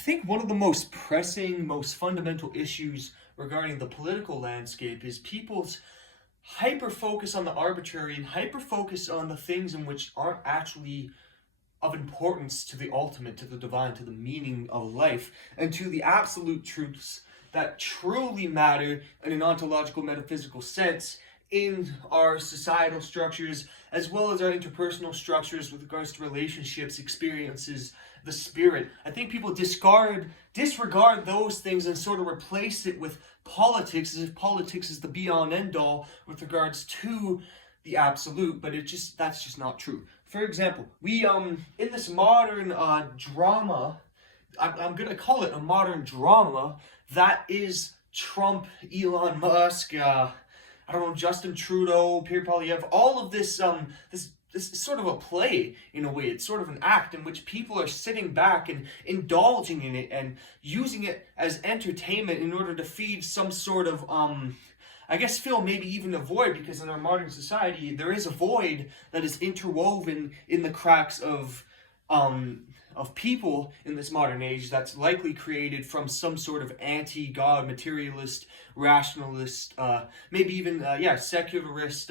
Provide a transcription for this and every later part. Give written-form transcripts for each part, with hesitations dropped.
think one of the most pressing, most fundamental issues regarding the political landscape is people's hyper focus on the arbitrary and hyper focus on the things in which aren't actually of importance to the ultimate, to the divine, to the meaning of life, and to the absolute truths that truly matter in an ontological metaphysical sense in our societal structures as well as our interpersonal structures with regards to relationships, experiences, the spirit. I think people disregard those things and sort of replace it with politics as if politics is the be all and end all with regards to the absolute, but that's just not true. For example, we in this modern drama, I'm gonna call it a modern drama that is Trump, Elon Musk, I don't know, Justin Trudeau, Pierre Poilievre, all of this this is sort of a play in a way. It's sort of an act in which people are sitting back and indulging in it and using it as entertainment in order to feed some sort of I guess fill maybe even a void, because in our modern society there is a void that is interwoven in the cracks of people in this modern age that's likely created from some sort of anti-God, materialist, rationalist, maybe even secularist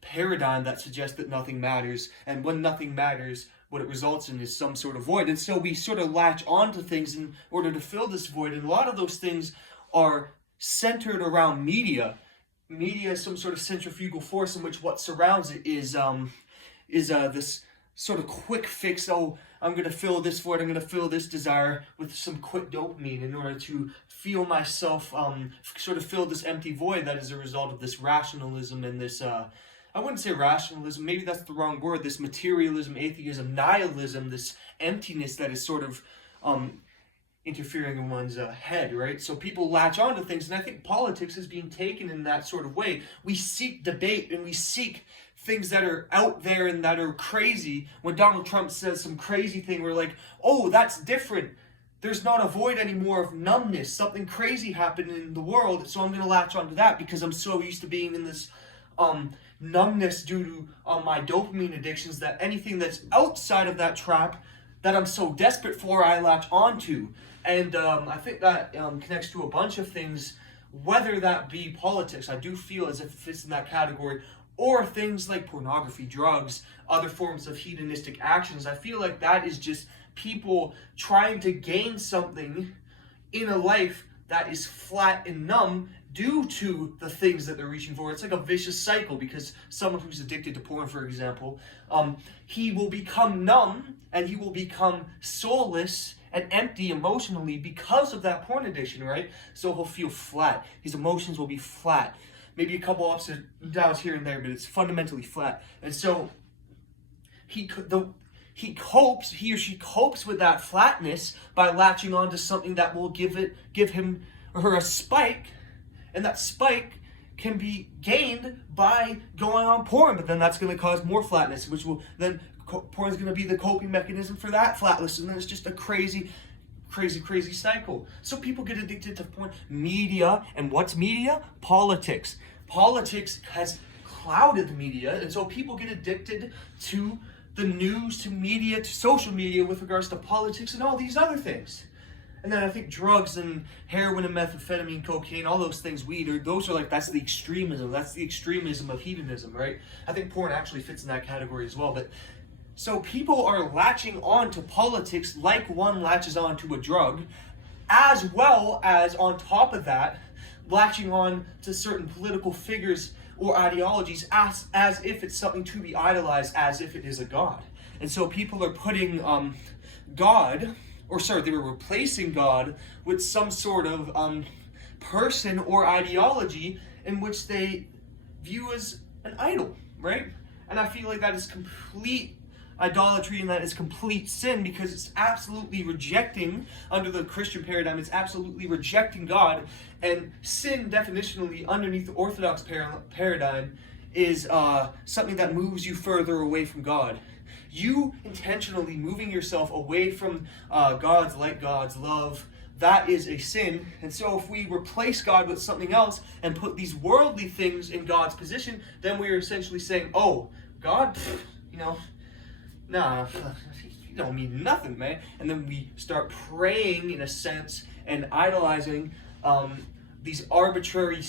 paradigm that suggests that nothing matters, and when nothing matters, what it results in is some sort of void. And so we sort of latch onto things in order to fill this void, and a lot of those things are centered around media. Media is some sort of centrifugal force in which what surrounds it is this sort of quick fix. Oh, I'm going to fill this void, I'm going to fill this desire with some quick dopamine in order to feel myself, sort of fill this empty void that is a result of this rationalism and this, I wouldn't say rationalism, maybe that's the wrong word, this materialism, atheism, nihilism, this emptiness that is sort of interfering in one's head, right? So people latch onto things, and I think politics is being taken in that sort of way. We seek debate and we seek things that are out there and that are crazy. When Donald Trump says some crazy thing, we're like, oh, that's different. There's not a void anymore of numbness. Something crazy happened in the world, so I'm going to latch onto that because I'm so used to being in this numbness due to my dopamine addictions that anything that's outside of that trap that I'm so desperate for, I latch onto. And I think that connects to a bunch of things, whether that be politics. I do feel as if it fits in that category, or things like pornography, drugs, other forms of hedonistic actions. I feel like that is just people trying to gain something in a life that is flat and numb due to the things that they're reaching for. It's like a vicious cycle, because someone who's addicted to porn, for example, he will become numb and he will become soulless and empty emotionally because of that porn addiction, right? So he'll feel flat. His emotions will be flat. Maybe a couple ups and downs here and there, but it's fundamentally flat. And so he or she copes with that flatness by latching onto something that will give him or her a spike, and that spike can be gained by going on porn, but then that's going to cause more flatness, which will then porn is going to be the coping mechanism for that flatness, and then it's just a crazy cycle. So people get addicted to porn. Media, and what's media? Politics. Politics has clouded the media, and so people get addicted to the news, to media, to social media with regards to politics and all these other things. And then I think drugs and heroin and methamphetamine, cocaine, all those things, weed, that's the extremism. That's the extremism of hedonism, right? I think porn actually fits in that category as well. But so people are latching on to politics like one latches on to a drug, as well as on top of that, latching on to certain political figures or ideologies as if it's something to be idolized, as if it is a god. And so people are putting they were replacing God with some sort of person or ideology in which they view as an idol, right? And I feel like that is complete idolatry, and that is complete sin, because it's absolutely rejecting, under the Christian paradigm, it's absolutely rejecting God. And sin, definitionally, underneath the Orthodox paradigm, is something that moves you further away from God. You intentionally moving yourself away from God's light, God's love, that is a sin. And so if we replace God with something else and put these worldly things in God's position, then we're essentially saying, oh, God, nah, don't mean nothing, man. And then we start praying, in a sense, and idolizing these arbitrary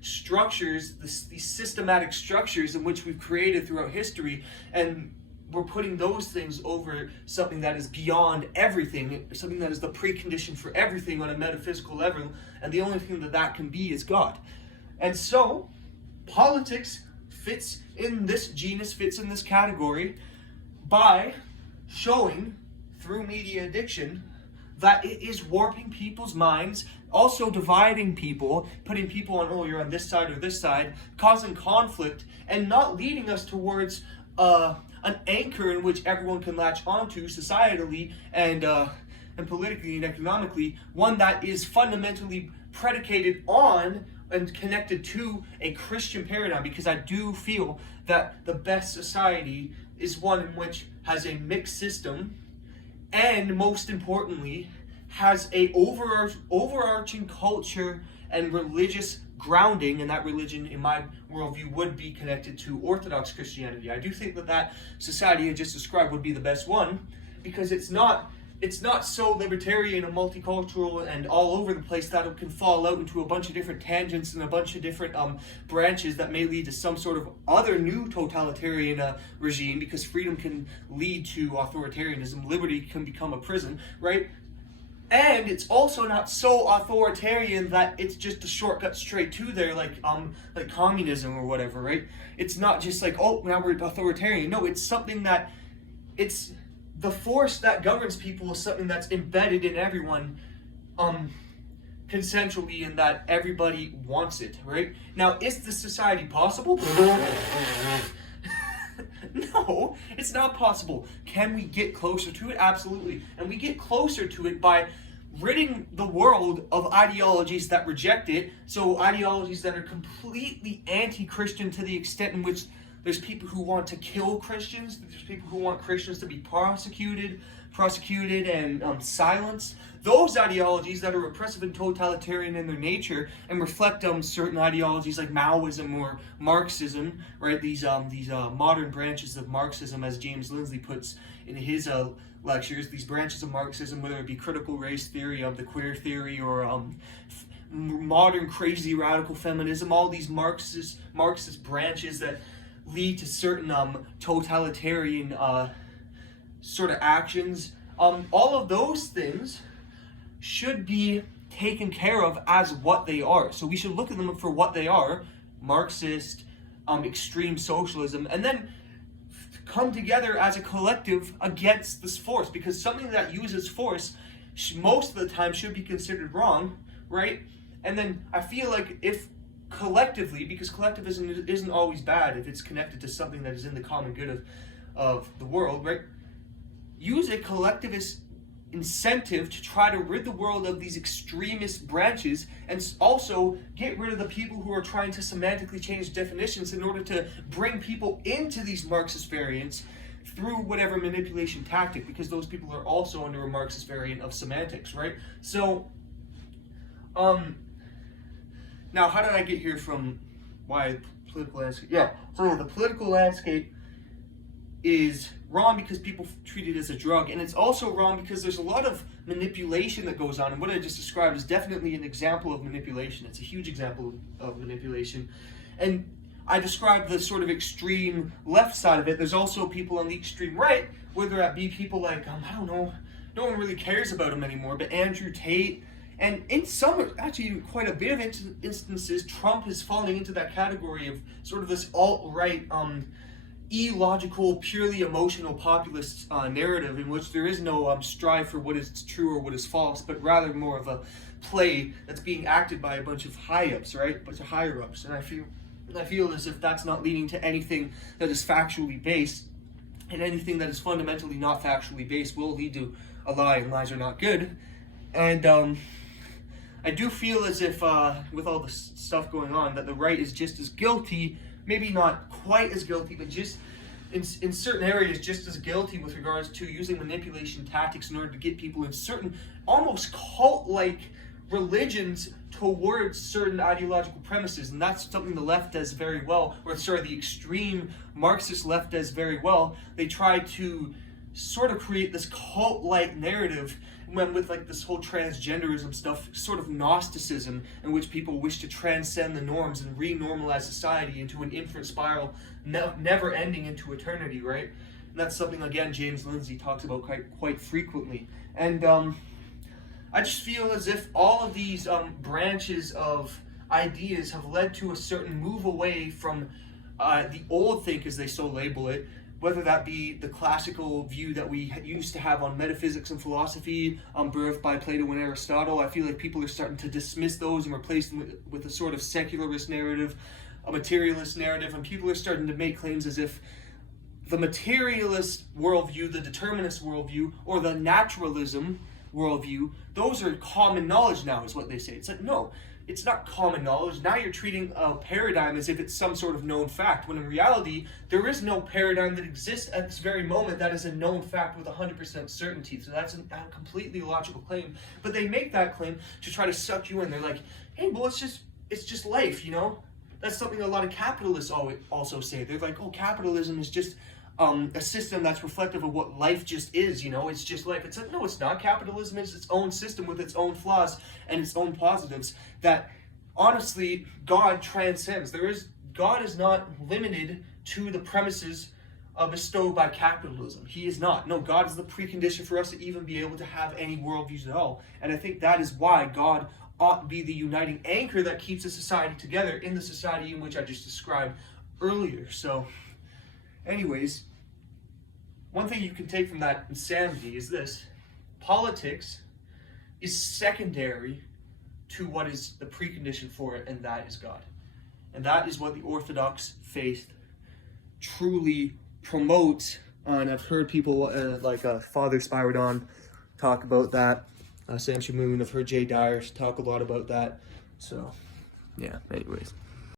structures, these systematic structures in which we've created throughout history, and we're putting those things over something that is beyond everything, something that is the precondition for everything on a metaphysical level, and the only thing that that can be is God. And so, politics fits in this genus, fits in this category, by showing, through media addiction, that it is warping people's minds, also dividing people, putting people on, oh, you're on this side or this side, causing conflict, and not leading us towards an anchor in which everyone can latch onto societally and politically and economically, one that is fundamentally predicated on and connected to a Christian paradigm, because I do feel that the best society is one in which has a mixed system, and most importantly, has a overarching culture and religious grounding, and that religion, in my worldview, would be connected to Orthodox Christianity. I do think that that society I just described would be the best one, because it's not so libertarian and multicultural and all over the place that it can fall out into a bunch of different tangents and a bunch of different branches that may lead to some sort of other new totalitarian regime, because freedom can lead to authoritarianism, liberty can become a prison, right? And it's also not so authoritarian that it's just a shortcut straight to there, like communism or whatever, right? It's not just like, oh, now we're authoritarian. No, it's something that, it's the force that governs people is something that's embedded in everyone consensually, and that everybody wants it, right? Now, is this society possible? No, it's not possible. Can we get closer to it? Absolutely. And we get closer to it by ridding the world of ideologies that reject it. So ideologies that are completely anti-Christian, to the extent in which there's people who want to kill Christians. There's people who want Christians to be prosecuted and silenced. Those ideologies that are repressive and totalitarian in their nature and reflect certain ideologies like Maoism or Marxism, right? These modern branches of Marxism, as James Lindsay puts in his lectures, these branches of Marxism, whether it be critical race theory, the queer theory, or modern crazy radical feminism, all these Marxist branches that lead to certain totalitarian sort of actions. All of those things should be taken care of as what they are. So we should look at them for what they are: Marxist, extreme socialism, and then come together as a collective against this force, because something that uses force most of the time should be considered wrong, right? And then I feel like if collectively, because collectivism isn't always bad if it's connected to something that is in the common good of the world, right? Use a collectivist incentive to try to rid the world of these extremist branches, and also get rid of the people who are trying to semantically change definitions in order to bring people into these Marxist variants through whatever manipulation tactic, because those people are also under a Marxist variant of semantics, right? So, now how did I get here from why political landscape? Yeah, so the political landscape is wrong because people treat it as a drug, and it's also wrong because there's a lot of manipulation that goes on, and what I just described is definitely an example of manipulation. It's a huge example of manipulation. And I described the sort of extreme left side of it. There's also people on the extreme right, whether that be people like, I don't know, no one really cares about him anymore, but Andrew Tate, and in some, actually quite a bit of instances, Trump is falling into that category of sort of this alt-right, illogical, purely emotional populist narrative in which there is no strive for what is true or what is false, but rather more of a play that's being acted by a bunch of high-ups, right? A bunch of higher-ups. And I feel as if that's not leading to anything that is factually based, and anything that is fundamentally not factually based will lead to a lie, and lies are not good. And I do feel as if, with all this stuff going on, that the right is just as guilty, maybe not quite as guilty, but just in certain areas just as guilty with regards to using manipulation tactics in order to get people in certain almost cult-like religions towards certain ideological premises. And that's something the left does very well, or sorry, the extreme Marxist left does very well. They try to sort of create this cult-like narrative when with like this whole transgenderism stuff, sort of Gnosticism, in which people wish to transcend the norms and re-normalize society into an infinite spiral, never ending into eternity, right? And that's something, again, James Lindsay talks about quite frequently. And I just feel as if all of these branches of ideas have led to a certain move away from the old think, as they so label it, whether that be the classical view that we used to have on metaphysics and philosophy, birthed by Plato and Aristotle. I feel like people are starting to dismiss those and replace them with a sort of secularist narrative, a materialist narrative, and people are starting to make claims as if the materialist worldview, the determinist worldview, or the naturalism worldview, those are common knowledge now, is what they say. It's like, no, it's not common knowledge. Now you're treating a paradigm as if it's some sort of known fact, when in reality, there is no paradigm that exists at this very moment that is a known fact with 100% certainty. So that's a completely illogical claim. But they make that claim to try to suck you in. They're like, hey, well, it's just life, you know? That's something a lot of capitalists also say. They're like, oh, capitalism is just a system that's reflective of what life just is, you know? It's just life. It's like, no, it's not. Capitalism is its own system with its own flaws and its own positives that, honestly, God transcends. God is not limited to the premises bestowed by capitalism. He is not. No, God is the precondition for us to even be able to have any worldviews at all. And I think that is why God ought to be the uniting anchor that keeps a society together in the society in which I just described earlier. So, anyways, one thing you can take from that insanity is this: politics is secondary to what is the precondition for it, and that is God. And that is what the Orthodox faith truly promotes. And I've heard people like Father Spyridon talk about that. Sam Shamoon, I've heard Jay Dyer talk a lot about that. So, yeah, anyways.